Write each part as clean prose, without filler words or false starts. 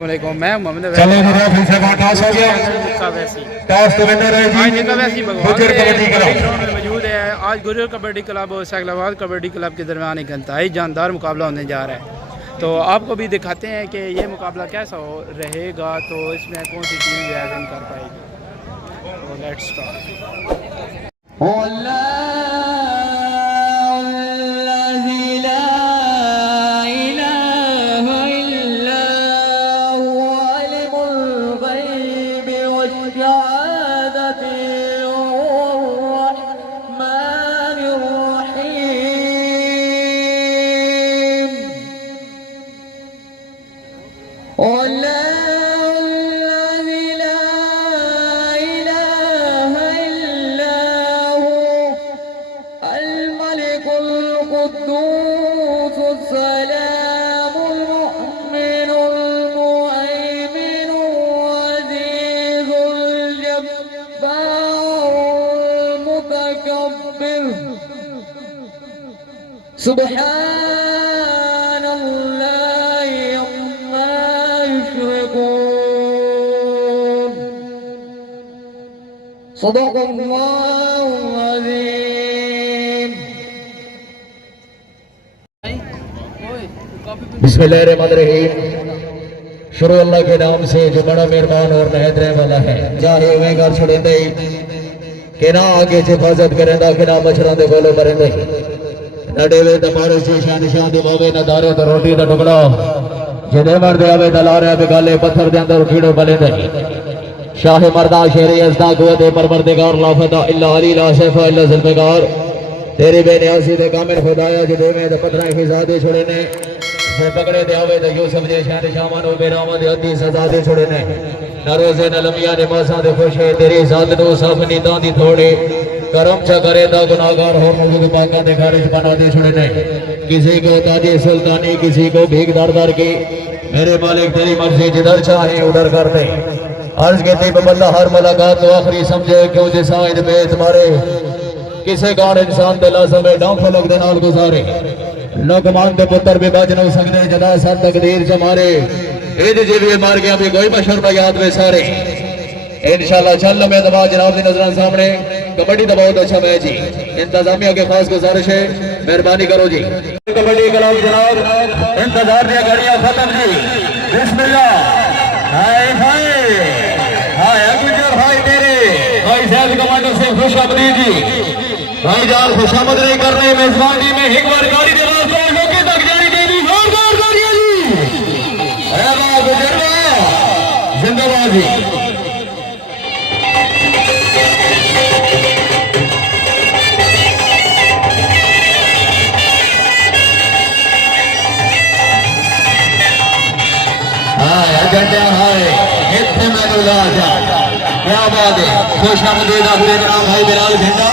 मैं मोहम्मद चलो जरा फिर से टॉस हो गया। टॉस तो विनर है जी गुजर कबड्डी क्लब मौजूद है। आज गुजर कबड्डी क्लब और सैगलाबाद कबड्डी क्लब के दरमियान एक इंतहाई जानदार मुकाबला होने जा रहा है। तो आपको भी दिखाते हैं कि ये मुकाबला कैसा रहेगा, तो इसमें कौन सी टीम जो है विन कर पाएगी। तो लेट्स स्टार्ट। सुब्हान अल्लाह अम्मा युश्रिकून। सदक़ल्लाहुल अज़ीम। बिस्मिल्लाहिर्रहमानिर्रहीम। शुरू अल्लाह के नाम से जो बड़ा मेहरबान और नहायत रहने वाला है। चाहे वे घर छोड़ेंदे कि ना आगे से हिफाजत करेंदा कि ना मच्छरां दे गोले मरेंदे नडेवे तमारे से शान दिवावे न दारे तो रोटी का टुकड़ा जिदे मरदे आवे दलारे पे गाले पत्थर दे अंदर कीड़े बले दे शाह मर्दा शेर यज़दा कुव्वत परवरदिगार ला फता इल्ला अली ला शफा इल्ला ज़ुल्फ़िकार तेरी बेनियासी दे कामिल खुदाया जिदे में पत्थर खिजा दे छोड़े ने से पकड़े दे आवे तो यूसुफ दे शान शामान ओ बेरामा दे अद्दी सजा दे छोड़े ने न रोज़े न लमिया ने मासा दे खुश है तेरी जात नो सब नीतां दी थोड़े करम च करे दा गुनाहगार हो मौजूद पाका दे खारिज बना दे छोड़े ने किसी को ताजे सुल्तानी किसी को भीख दर दर की मेरे मालिक तेरी मर्जी जिधर चाहे उधर कर दे। अर्ज के ती बंदा हर मुलाकात तो आखिरी समझे क्यों जिसा इन पे तुम्हारे किसे गाड़ इंसान दे लाजम है डांफ लग दे नाल गुजारे लोकमान दे पुत्र भी बच न सकदे जदा सर तकदीर च मारे इद जीवे मार गया भी कोई बशर दा याद वे सारे इंशाल्लाह चल में दबा जनाब की नजर सामने कबड्डी का बहुत अच्छा मैच जी। इंतजामिया के खास गुजारिश है मेहरबानी करो जी। कबड्डी क्लब जनाब इंतजार दिया गाड़ियां खत्म जी। बिस्मिल्लाह हाय हाय हाय गुजर भाई मेरे भाई साहब कमांडर से खुशामदीद जी भाई जान खुशामद नहीं करने मेजबानी में एक बार गाड़ी दे मौके तक जानी चाहिए जोरदार गाड़ियां जी। अरे गुजर जिंदाबाद जी। क्या बात है खुशामदीद आखिर जनाब भाई बिलाल झंडा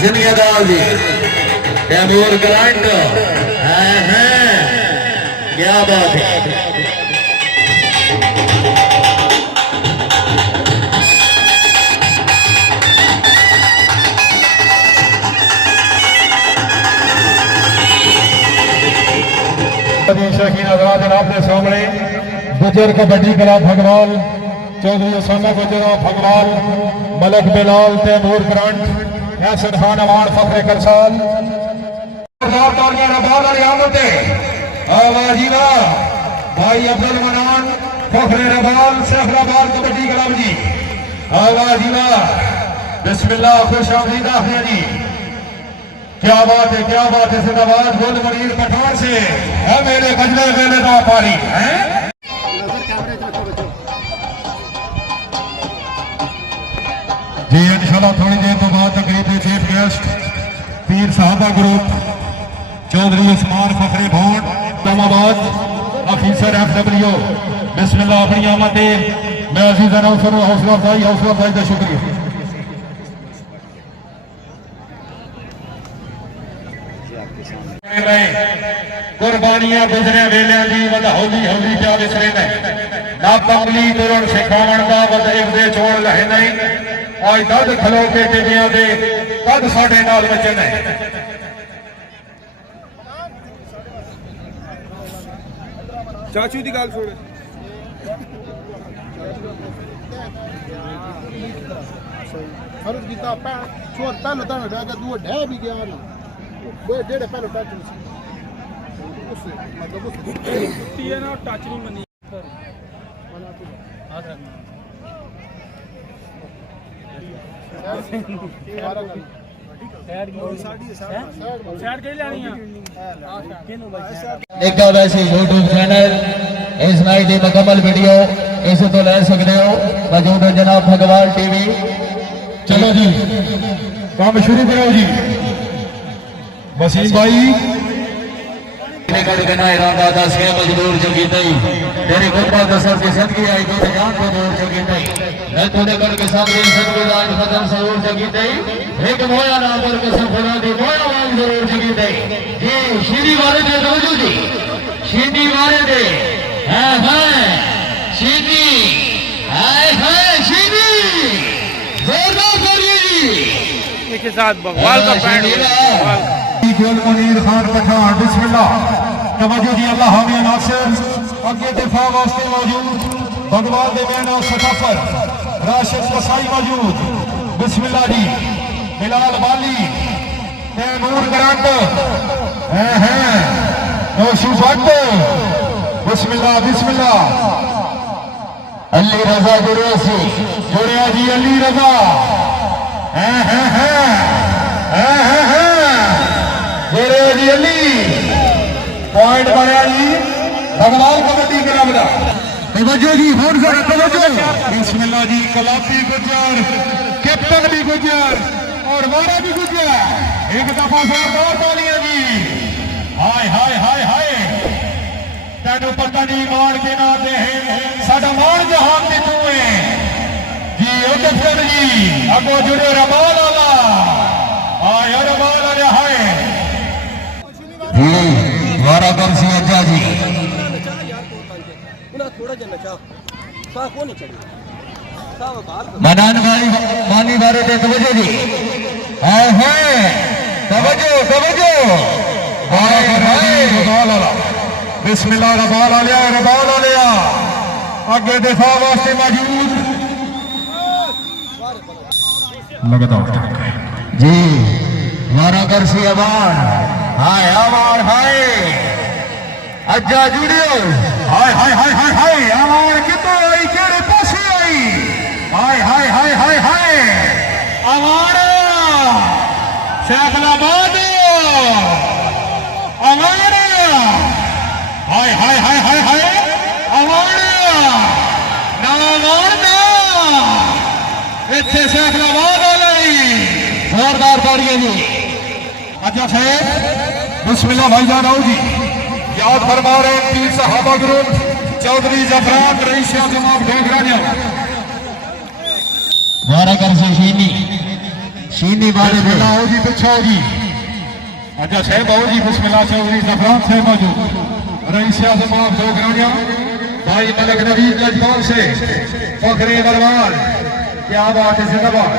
जिंदगी जी तैमूर ग्रांट क्या बात है। शकीन आजाद जनाब के सामने गुजर कबड्डी क्लब भगवाल चौधरी उसामा गुजर भगवाल मलक बिलाल तैमूर ग्रांट हसन खान अमान फखरे करसाल भाई अब्दुल मनान फखरे रबाल सैफलाबाद कबड्डी क्लब जी आवाजीवा बिस्मिल्लाह खुश आमदीद आखिया जी। क्या बात है क्या बात है। जिंदाबाद गुल मरीर पठान से है मेरे गजले मेले का पानी है जी। इंशाल्लाह थोड़ी देर तो बाद तकरीब में चीफ गेस्ट पीर साहबा ग्रुप चौधरी उस्मान फखरे भोंड तमाबाद अफीसर FW बिस्मिल्लाह अपनी आमद मैं अजीज हौसला अफजाई का शुक्रिया। कुर्बानियां गुजरे वेले दी वध हौली हौली क्या विसरे ने ना पंगली तुरन सिखावण दा वध इफदे छोड़ लहे नहीं आज दद खलो के टिबियां दे कद साडे नाल बचे ने चाचू दी गल सुन फर्ज किया छोर पहले तो मैं बैग दो ढह भी गया ना वो डेढ़ पहले टच उस मतलब उस कुत्ती है ना टच नहीं मनी हाथ रखना देखा वैसे यूट्यूब चैनल इस मैच की मुकम्मल वीडियो इस तो ले सकते हो मौजूद है जनाब भगवान टीवी। चलो जी काम शुरू करो जी वसीम भाई इरादा दस के मजदूर चंगी तई तेरी गुरबा दसर की सदगी आई तो जान को दूर चंगी तई मैं तूने कर के साथ ये सदगी राज खत्म जरूर चंगी तई एक मोया नाम पर कसम खुदा दी मोया वांग जरूर चंगी तई जी शीरी वाले दे दोजू जी शीरी वाले दे है शीरी है शीरी जोरदार करिए जी इसके साथ बवाल का पैंट गोल मुनीर खान पठान बिस्मिल्लाह तवज्जो जी अल्लाह हामी नासिर आगे दिफा वास्ते मौजूद भगवान दे मैना सताफर राशिद कसाई मौजूद बिस्मिल्लाह जी बिलाल वाली तैमूर ग्रांड हैं नौशू भट्ट बिस्मिल्लाह बिस्मिल्लाह अली रजा गुरेसी जोड़िया जी अली रजा हैं जोड़िया जी अली पॉइंट बनया जी भगवान कबड्डी क्लब का तवज्जो जी होर जरा तवज्जो बिस्मिल्लाह जी कलापी गुजर कैप्टन भी गुजर और वारा भी गुजर एक दफा जोरदार तालियां जी हाय हाय हाय हाय तेनू पता नहीं मान के ना दे साडा मान जहान दी तू है जी ओके फिर जी अगो जुड़े रबाल वाला हाय रबाल वाला हाय वारा करसी अज्जा जी मनान वाली मानी वारे दे तवज्जो जी हाय हाय तवज्जो तवज्जो हाय हाय रबाल वाला बिस्मिल्लाह रबाल आलिया आगे दिफा वास्ते मौजूद लगता जी वारा करसी अबान हाय अबान हाय अज्जा जुड़ियो हाय हाय हाय हाय हाय आवार कितो आई केड़े पासे आई हाय हाय हाय हाय हाय आवार शेखलाबाद आवार हाय हाय हाय हाय हाय आवार नावार ना इत्थे शेखलाबाद वाली जोरदार ताड़ियां जी अच्छा साहब बिस्मिल्लाह भाईजान आओ जी याद फरमा रहे पीर साहबा ग्रुप चौधरी जफरान रईस जमात डोगरा वारा करसी शीनी वाले बिस्मिल्लाह आओ जी पीछे आओ जी अच्छा साहब आओ जी बिस्मिल्लाह चौधरी जफरान साहब मौजूद रईस जमात डोगरा भाई मलक नवीद लजपाल से फखरे बरवाल क्या बात है जिंदाबाद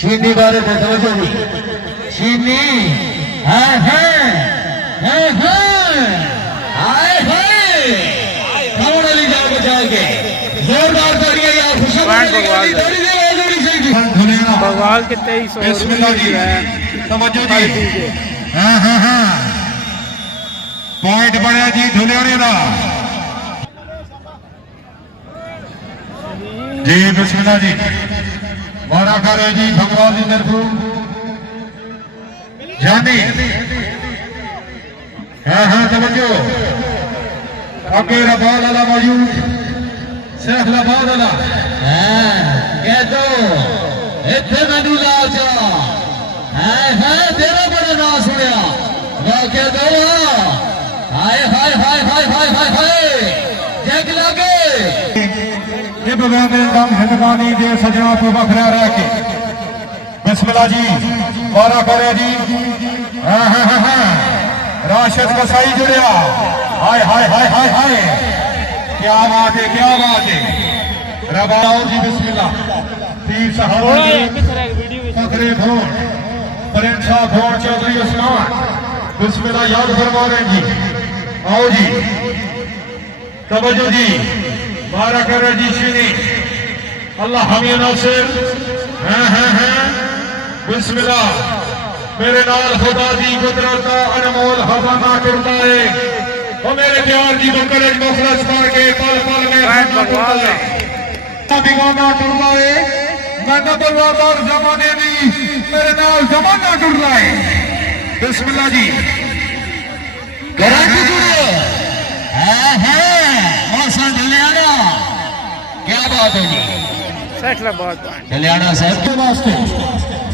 शीनी वाले दे तवज्जो जी शीनी हाय हाय हाय हाय कौन अली जा बचा के जोरदार तालियां यार बवाल के 2300 बिस्मिल्लाह जी तवज्जो जी हां पॉइंट बढ़िया जी धुलियाने दा जी बिस्मिल्लाह जी वारा करे जी भगवान की तरफ जानी हाँ तवज्जो आगे रबाल वाला मौजूद शेखलाबाद वाला कह दो इत्थे मैनू ला जा है तेरा बड़ा नाम सुनिया वाह कह दो हाय हाय हाय हाय हाय हाय हाय जग लगे ये भगवान दम हिंदगानी दे सजना को बखरा रह के बिस्मिल्लाह जी वारा करे जी हाँ राशिद कसाई जुड़िया हाय हाय हाय हाय हाय क्या बात है रबाओ जी बिस्मिल्लाह पीर साहब जी फखरे भोन प्रिंस साहब भोन चौधरी उस्मान बिस्मिल्लाह याद फरमा रहे जी आओ जी तवज्जो जी मारा कर रजीशीनी अल्लाह हमें नासिर हैं बिस्मिल्लाह मेरे नाल खुदा दी कुदरत दा अनमोल खजाना टुरदा है ओ मेरे प्यार दी बकर मुखलस करके पल पल में बिगाना टुरदा है मैं तो वफादार जमाने दी मेरे नाल जमाना टुर रहा है बिस्मिल्लाह जी कराची जुड़े मौसम ढलियाना क्या बात है जी सैफलाबाद पॉइंट ढलियाना साहब के वास्ते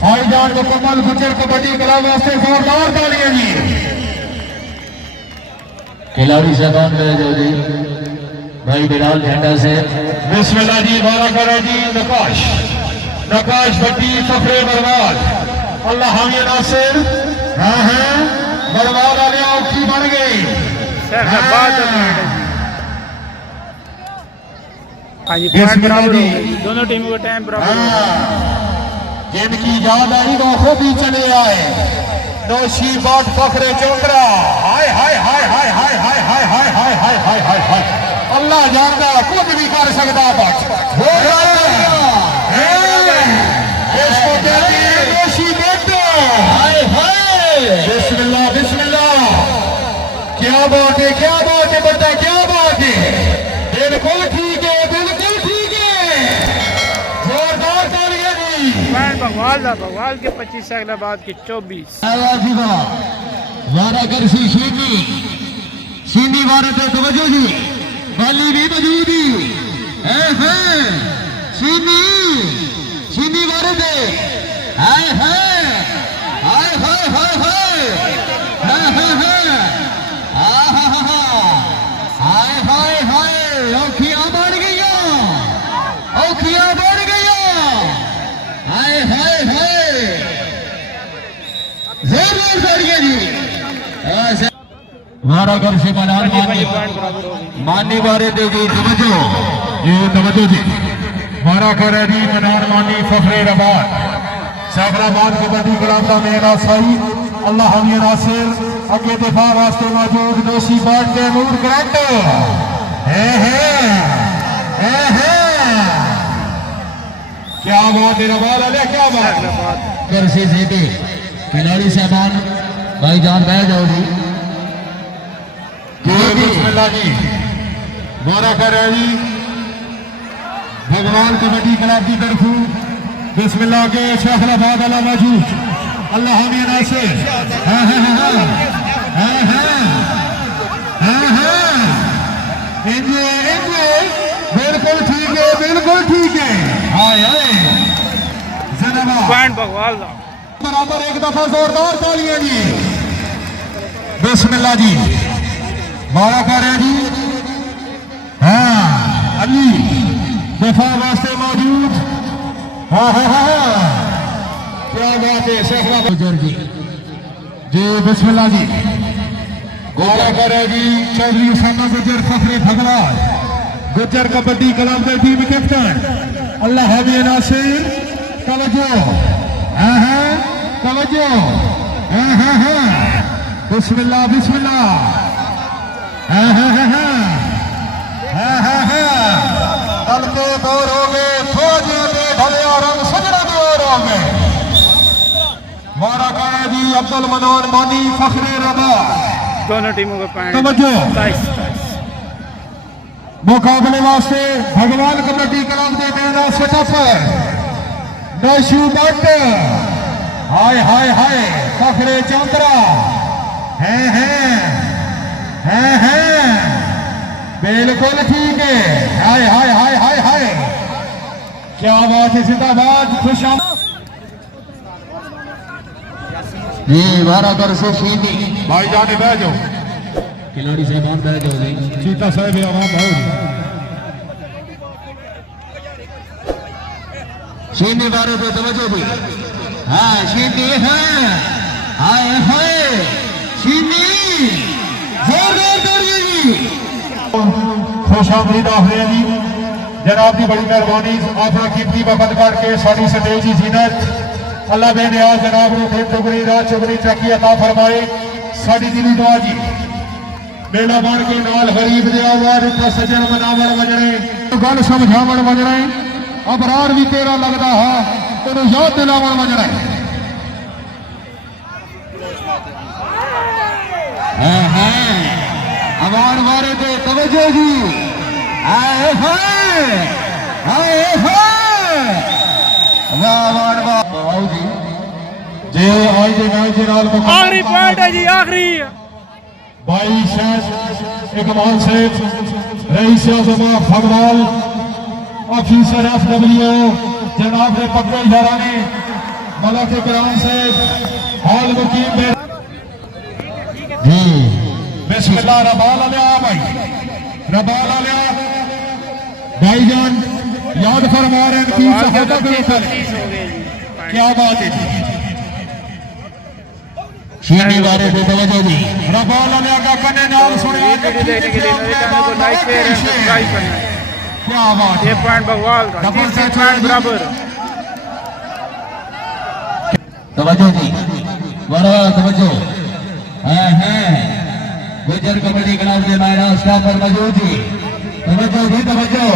भाईजान मुकम्मल गुजर कबड्डी क्लब वास्ते जोरदार तालियां जी खिलाड़ी साहबान गए जो जी भाई बिलाल झंडा से बिस्मिल्लाह जी मारा करो जी नकाश भट्टी फखरे बरवाल अल्लाह हामी नासिर हैं बरवाल वाले औखी बन गई सैफलाबाद का पॉइंट है हाँ जी पॉइंट बराबर हो गए दोनों टीमों का टाइम बराबर हो गया जिनकी याद आई वो खुद ही चले आए नौशी बाट फखरे चौकरा हाय हाय हाय हाय हाय हाय हाय हाय हाय हाय हाय हाय हाय अल्लाह जानता कुछ भी कर सकता बट हो इसको कहते हैं नौशी बेटो हाय हाय बिस्मिल्लाह बिस्मिल्लाह क्या बात है बेटा क्या बात है बिल्कुल ठीक है जोरदार तालियां जी पॉइंट भगवाल के 25 सैफलाबाद के 24 वारा कर सीनी वारे पे तवज्जो जी बाली भी मौजूद ही सीनी वारे पे हाय हाय हाय हाय हाय हाय हाय हाय हाय हाय औखियां बढ़ गई हाय हाय हाय जोरदार तालियां जी मारा कर से मैदान मानने वाले देगी तवज्जो जी मारा कर जी मैदान मानी फखरे रबात सैफलाबाद कबड्डी क्लब का मेरा साई अल्लाह हमी नासिर अगे दिफा वास्ते मौजूद नौशी बाट तैमूर ग्रांट क्या बात है रबाल अले क्या बात कर से जीते खिलाड़ी साहबान भाईजान बह जाओ जी बिस्मिल्लाह जी मारा कर जी भगवान कबड्डी क्लब की तरफ बिस्मिल्लाह के सैफलाबाद अला मौजूद अल्लाह हमी नासिर बिल्कुल ठीक है हाय हाय पॉइंट भगवाल बराबर एक दफा जोरदार तालियां जी बिस्मिल्लाह जी मारा कर जी हाँ अली दफा वास्ते मौजूद हाँ क्या बात है सैफलाबाद जी बिस्मिल्लाह जी मारा कर जी चौधरी उसामा गुजर फखरे भगवान गुजर कबड्डी क्लब के टीम कैप्टन अल्लाह हमी नासिर तवज्जो तवज्जो बिस्मिल्लाह बिस्मिल्लाह हल्के दौर हो गए फौजी में ढलिया रंग सजरा दौर हो गए मारा खाना जी अब्दुल मनान मानी फखरे रबा दोनों टीमों का पॉइंट तवज्जो 27 मुकाबले वास्ते भगवान कबड्डी क्लब के मेरा सेटअप नौशू बट हाय हाय हाय फखरे चौंतरा हैं बिल्कुल ठीक है हाय हाय हाय हाय हाय क्या बात है जिंदाबाद खुशाम जी वारा कर से सीनी भाई जाने बह जाओ खिलाड़ी साहबान बह जाओ जी चीता साहब आवाम बहुत सीनी वारे पे तवज्जो दी हाँ सीनी है हाय हाय सीनी जोरदार तालियां जी खुशामदीद आखिर जी जनाब की बड़ी मेहरबानी अपना कीमती वक्त करके साड़ी स्टेज की जीनत अल्लाह बेनियाज जनाब को दिन दुगनी रात चुगनी तरक्की अता फरमाए साड़ी दिली दुआ जी मेला बन के नाल गरीब दे आवाज उत्ते सजन मनावण वजणे गल समझावण वजणे अबरार भी तेरा लगदा है तेनू याद दिलावण वजणे अवार वारे ते तवज्जो जी आए हाय वाह वाह वाह आओ जी जे आज दे मैच दे नाल आखिरी पॉइंट है जी आखिरी भाई शाह इकबाल साहब रईस आजमा फगवाल ऑफिसर FW जनाब ने पक्के इशारा ने मलक इकराम साहब हॉल मुकीम जी बिस्मिल्लाह रबाल आलिया भाई रबाल आलिया भाईजान याद फरमा रहे हैं कि सहाबा के ऊपर क्या बात है शीनी वारे से तवज्जो जी रबाल आलिया का कने नाम सुने देखने के लिए मेरे चैनल को लाइक शेयर एंड सब्सक्राइब करना है। क्या बात ये पॉइंट बगवाल का 30 पॉइंट बराबर तवज्जो जी बड़ा तवज्जो हैं गुजर कबड्डी क्लब के मायरा स्टाफ पर मौजूद जी तवज्जो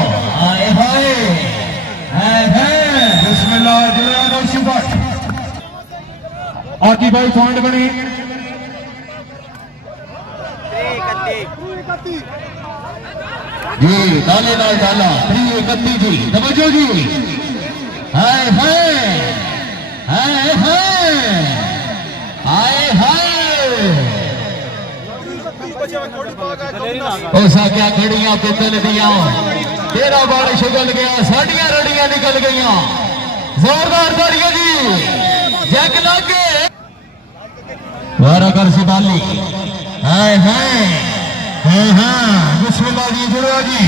आए हाय बिस्मिल्लाह जलाल शुभा आकी भाई पॉइंट बनी जी डाले लाल डाला 331 जी तवज्जो जी हाय ओसा क्या घड़ियां पितल दिया तेरा बारिश उगल गया साड़ियां रड़ियां निकल गईया जोरदार ताड़ियां जी जग लागे वारा कर सिबाली हाय बिस्मिल्लाह जी जुड़ो जी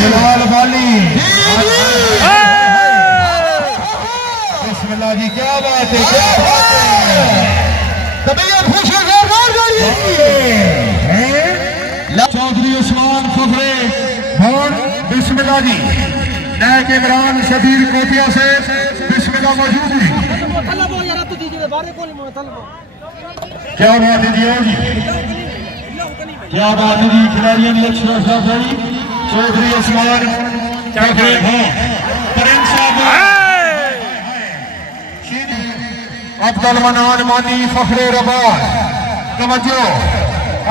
जलाल वाली बिस्मिल्लाह जी क्या बात है तबीयत खुश चौधरी उस्मान फखरे भवन बिस्मिल्लाह जी नायक इमरान शबीर कोटिया से बिस्मिल्लाह मौजूद हुई क्या बात है जी क्या बात है जी खिलाड़ियों की लक्ष्मण साहब भाई चौधरी उस्मान फखरे भवन प्रेम साहब अब्दुल मनान मानी फखरे रबाल तवज्जो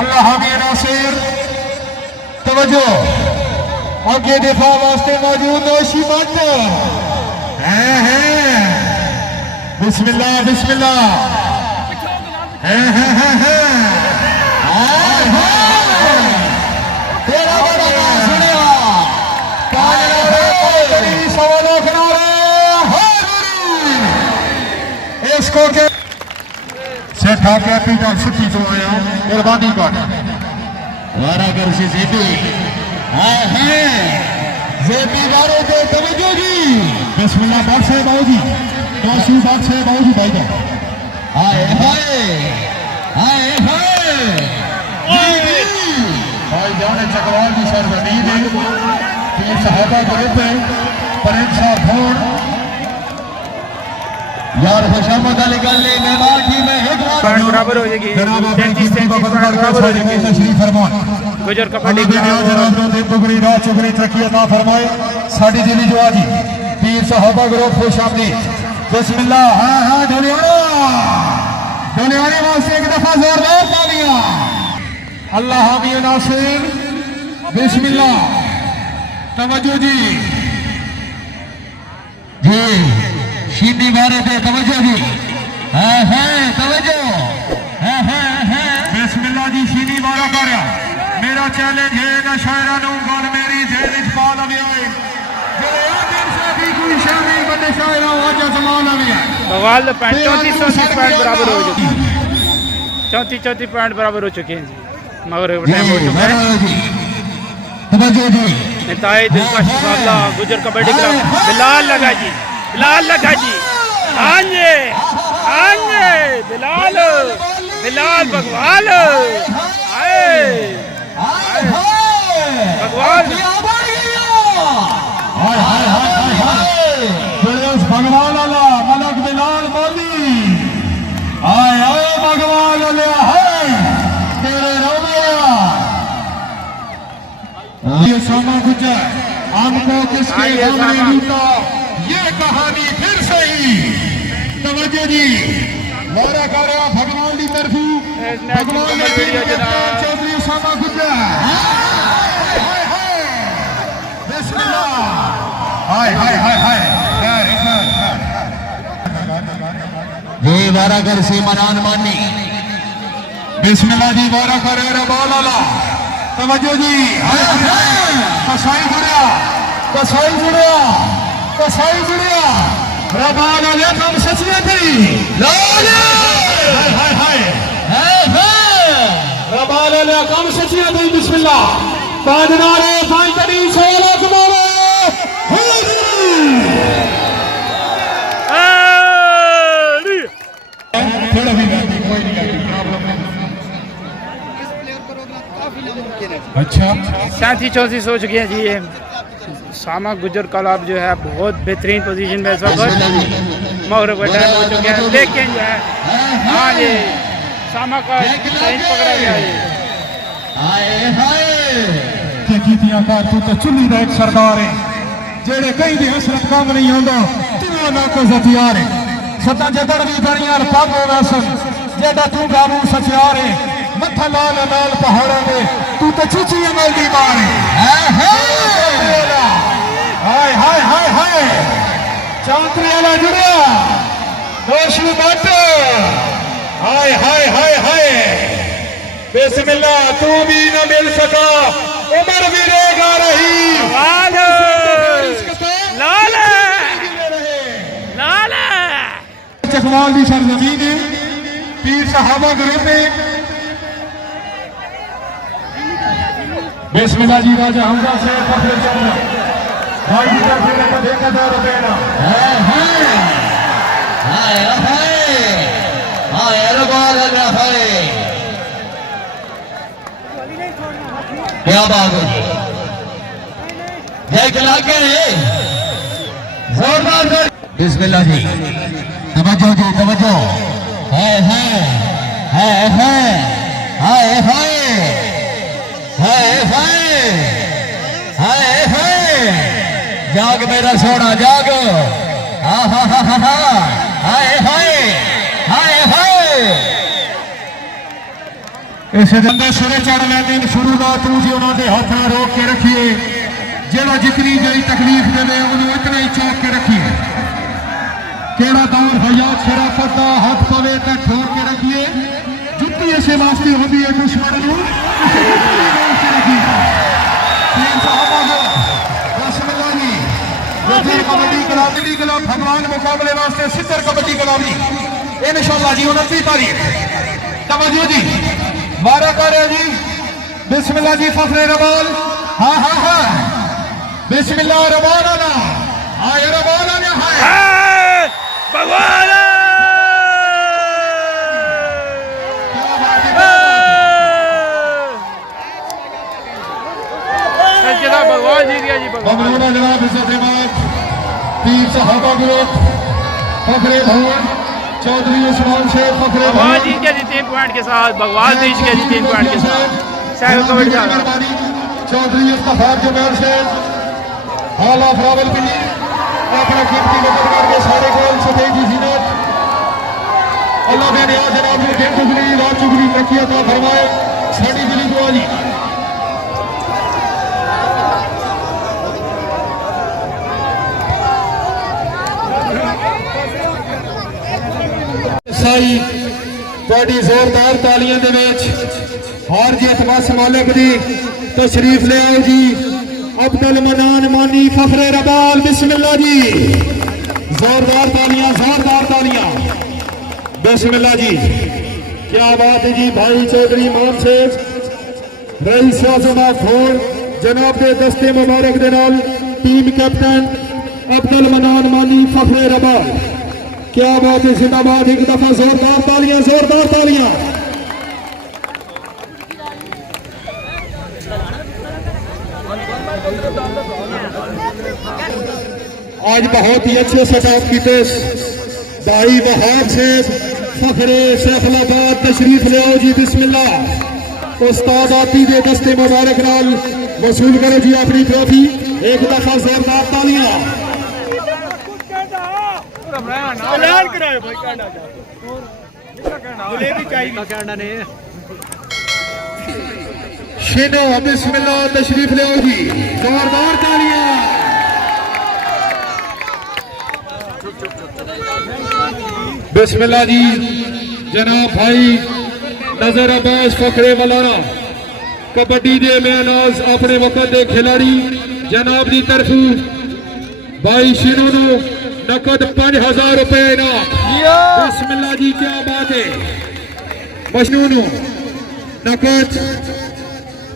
अल्लाह हामी नासिर तवज्जो आगे दिफा वास्ते मौजूद नौशी मत बिस्मिल्लाह बिस्मिल्लाह तेरा बड़ा नाम सुनिया सवालों किनारे इसको के सेठ आके पीटा छुट्टी तो आया मेहरबानी कर वारा कर से जेपी वारे दे तवज्जो जी बिस्मिल्लाह बात से बाबूजी नौशी बात से बाबूजी भाई का हाय भाई जान चकवाल की सरजमी है तीन सहाबा ग्रुप है प्रेम साहब भवन यार खुशामद अली गली मेहमान की में एक पॉइंट बराबर हो जाएगी जनाब 33 बराबर हो जाएगी तशरीफ फरमान गुजर कबड्डी चुगरी तरक्की अता फरमाए साड़ी दिली जो आजी पीर साहबा ग्रुप खुश आमदी बिस्मिल्लाह हाँ दुनियाने वास्ते एक दफा जोरदार तालियां अल्लाह हामी नासिर बिस्मिल्लाह तवज्जो जी शीनी वारे दे तवज्जो जी तवज्जो बिस्मिल्लाह जी शीनी वारा करया मेरा चैलेंज है ना शायरा नु गल मेरी जेल च पा लवे आए जेड़े आ दिन से भी कोई शामिल बड़े शायरा हो जा जमाल लवे आए बगवाल 34 पॉइंट बराबर हो चुके 34 पॉइंट बराबर हो चुके हैं जी मगर टाइम हो चुका है तवज्जो जी नेताए दिलकश मुकाबला गुजर कबड्डी क्लब बिलाल लगा जी हाँ जी बिलाल बगवाल बगवाल हाय हाय हाय हाय जुलियस भगवान वाला मलक बिलाल मौली आए आए भगवान वाले है तेरे रोमिया ये सामा गुजर हमको किसके सामने लूटा ये कहानी फिर से ही तवज्जो जी मोरा कर भगवान की तरफू भगवान ने चौधरी सामा गुजर हाय हाय हाय हाय ये वारागर से मनान मानी बिस्मिल्लाह जी वारा कर बाला तवज्जो जी कसाई जुड़िया कसाई जुड़िया कसाई जुड़िया रबाल अलैकुम सचिया थी हाय हाय रबाल अलैकुम सचिया थी बिस्मिल्लाह पादनारे फाई करी सोला कमारे थोड़ा भी कोई नहीं अच्छा 37-34 हो चुके हैं जी। ये सामा गुजर कलाब जो है बहुत बेहतरीन पोजीशन में इस वक्त मगरिब का टाइम हो चुका है, लेकिन जो है हाँ जी सामा का सही पकड़ा गया ये तू तो चुनी का एक सरदार है जेड़े कई भी हसरत काम नहीं आता तिना ना को हथियार है सदा जदड़ भी बनियार पग वैसन जेड़ा तू गाबू सचियार है मथा लाल लाल पहाड़ों में तू तो चीची अमल दी मार है हाय हाय हाय हाय चांदरी वाला जुड़िया दोषी मत हाय हाय हाय हाय बिस्मिल्लाह तू भी न मिल सका उम्र भी रहेगा रही लाल लाल चकवाल की सरजमीन है पीर साहबा ग्रुप है बिस्मिल्लाह जी राजा हमजा से फखरे चंद्र भाई जी का फिर का देखा जा रुपया हाय रबाल हाय क्या बात है जय कला के जोरदार बिस्मिल्लाह जी तवज्जो जी तवज्जो हाय हाय हाय हाय हाय हाय हाय हाय हाय जाग मेरा सोना जाग हा हा हा हा हाय हाय हाय हाय इस बंदे सिरे चढ़ लेने शुरुआत जी उन्होंने हाथ रोक के रखिए जेड़ा जितनी जई तकलीफ देवे उन्हें इतना ही चौक के रखिए केड़ा दौर हयात शराफत का हाथ पवे तक ठोक के रखिए जुत्ती ऐसे वास्ते होती है दुश्मन को कबड्डी क्लब भगवान मुकाबले वास्ते सितर कबड्डी क्लब इंशाअल्लाह जी 29 तारीख तवज्जो जी वारा कर जी बिस्मिल्लाह जी फखरे रबाल हाँ हाँ हाँ बिस्मिल्लाह रबाना हाय रबाना हाय भगवान भगवान जीत गया जी भगवान जनाब इज्जत इमाद तीन सहाबा ग्रुप फखरे भवन चौधरी उस्मान शेख फखरे भगवान जीत गया जी 3 पॉइंट के साथ भगवान जीत गया जी 3 पॉइंट के साथ सैर कबड्डी चौधरी इफ्तार जुबैर शेख हाला रावलपिंडी अपना कीमती वक्त करके सारे गोल सफेद की जीनत अल्लाह ने नियाज जनाब ने दिन चुगली रात चुगली तरक्की अता फरमाए साड़ी दिली दुआ जी साई बड़ी जोरदार तालियां दे विच हार जीत बस मालिक दी तशरीफ ले आओ जी अब्दुल मनान मानी फखरे रबाल बिस्मिल्लाह जी जोरदार तालियां बिस्मिल्लाह जी क्या बात है जी भाई चौधरी इमाम शेख रईस आजम फोर जनाब के दस्ते मुबारक दे नाल टीम कैप्टन अब्दुल मनान मानी फखरे रबाल क्या बात है जिंदाबाद एक दफा जोरदार तालियां आज बहुत ही अच्छे सेटअप की टेस्ट भाई वहाब से फखरे सैफलाबाद तशरीफ ले आओ जी बिस्मिल्लाह उस्ताद आती दे दस्ते मुबारक नाल वसूल करो जी अपनी ट्रॉफी एक दफा जोरदार तालियां शिनो बिस्मिल्लाह तशरीफ ले आओ जी जोरदार तालियां बिस्मिल्लाह जी जनाब भाई नजर अब्बास फखरे वलाना कबड्डी दे मेनाज अपने वक्त के खिलाड़ी जनाब की तरफ भाई शिनो नकद 5000 रुपए इनाम बिस्मिल्लाह जी क्या बात है मशनू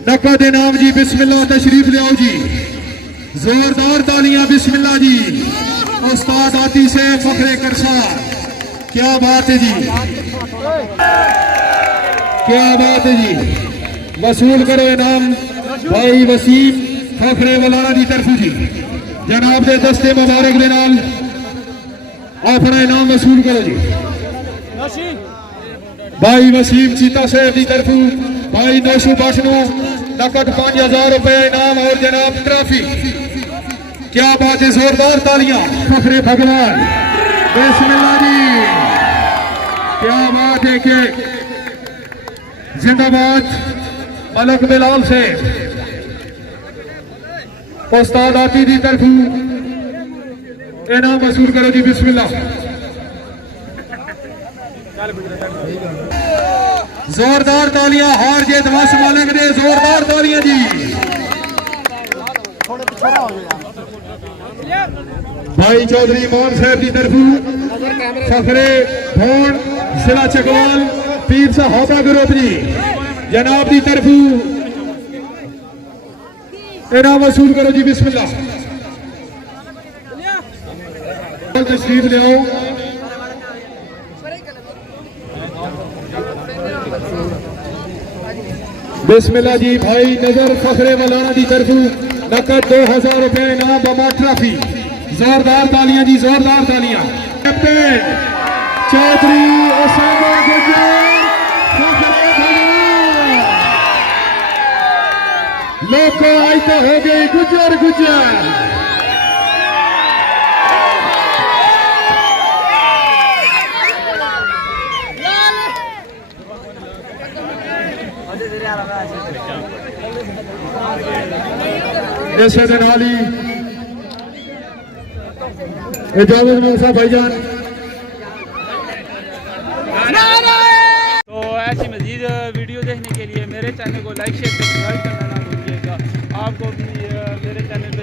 नकद इनाम जी बिस्मिल्लाह तशरीफ ले आओ जी जोरदार तालियां बिस्मिल्लाह जी उस्ताद आती से फखरे करसार क्या बात है जी क्या बात है जी वसूल करो इनाम भाई वसीम फखरे वलाना की तरफ जी जनाब के दस्ते मुबारक के नाल अपना इनाम वसूल करो जी भाई वसीम चीता साहब की तरफ भाई नौशू बाशनू नकद 5000 रुपए इनाम और जनाब ट्रॉफी क्या बात है जोरदार तालियां फखरे भगवान बिस्मिल्लाह जी क्या बात है कि जिंदाबाद मलक बिलाल से उस्ताद आती की तरफ इनाम वसूल करो जी बिस्मिल्लाह जोरदार तालियां हार जीत वस मालिक ने जोरदार तालियां जी भाई चौधरी मोहन साहब की तरफ फखरे भोन जिला चकवाल पीर साहबा ग्रुप जी जनाब की तरफ इनाम वसूल करो जी बिस्मिल्लाह तशरीफ ले आओ बिस्मिल्लाह जी भाई नजर फखरे वलाना की तरफ नकद 2000 रुपए इनाम बमा ट्रॉफी जोरदार तालियां जी जोरदार तालियां कैप्टन चौधरी ओसामा गुज्जर फखरे भगवान लोग आज तो हो गई गुज्जर गुज्जर जैसे दिनाली इजाजत मंगसा भाईजान तो ऐसी मजीद वीडियो देखने के लिए मेरे चैनल को लाइक शेयर सब्सक्राइब करना ना भूलिएगा आपको भी मेरे चैनल पे